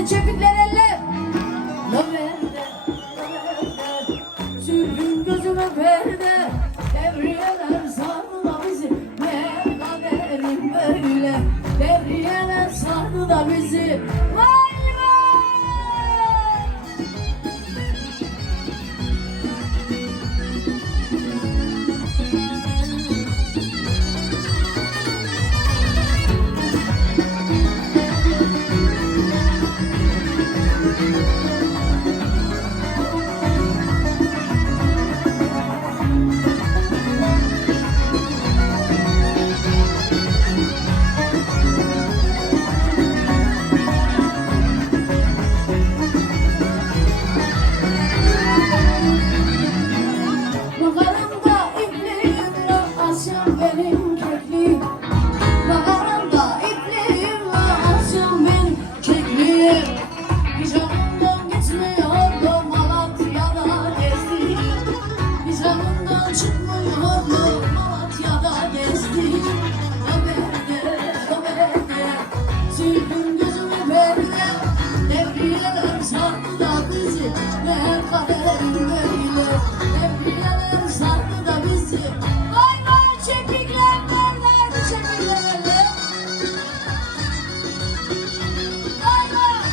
Hadi çepikler eller. Laverde, sürgün gözüme perde. Devriyeler sardı da bizi. Ne kaderim böyle. Devriyeler sardı da bizi. Vay vay. Benim kekliğim, baharımda ipliğim, asım benim kekliğim. Hiç aklımdan gitmiyordu Malatya'da gezdiğim. Hiç aklımdan çıkmıyordu Malatya'da gezdiğim. Haberde, sürgün gözüme perde. Devriyeler sardı da bizi, ne kaderim böyle. Devriyeler sardı da bizi. Çepikler nerede çepikler? Hayır.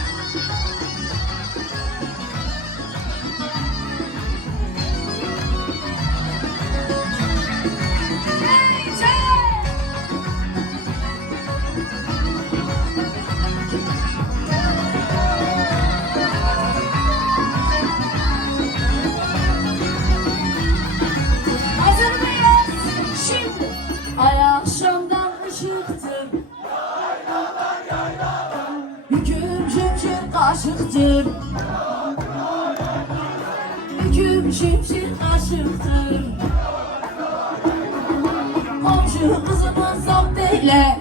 Hazır mıyız? Şimdi. Ay akşamdan ışıktır. Hüküm şimşir kaşıktır. Hüküm şimşir kaşıktır. Komşu kızımın zapt eyle.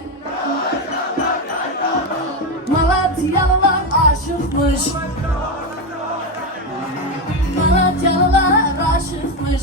Malatyalılar aşıkmış. Malatyalılar aşıkmış.